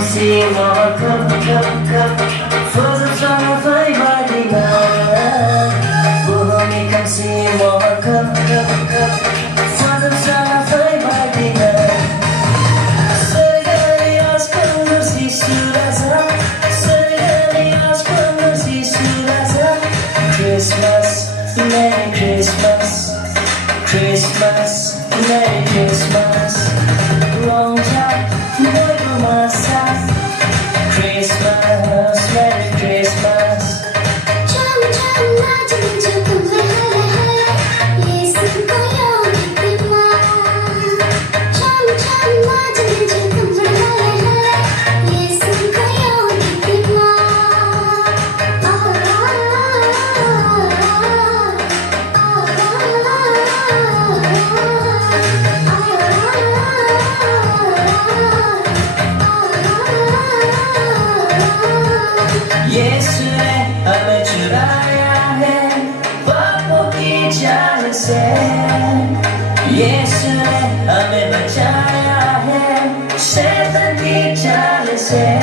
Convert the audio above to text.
see more cup, for the summer fly by the night. Oh, me can see more cup, for the summer fly by the night. Sergalias quando si suraza, sergalias quando si suraza. Christmas, Merry Christmas, Christmas, Merry Christmas. Long time, no massa. Christmas, Merry Christmas. 참 낮은 조금 하래 예수 고요 빛만 참 낮은 조금 하래 예수 고요 빛만 예수의 밤을 줄아야 해 뻐꾸기지 않으세 예수의 밤을 맞아야 해 세상 기지 않으세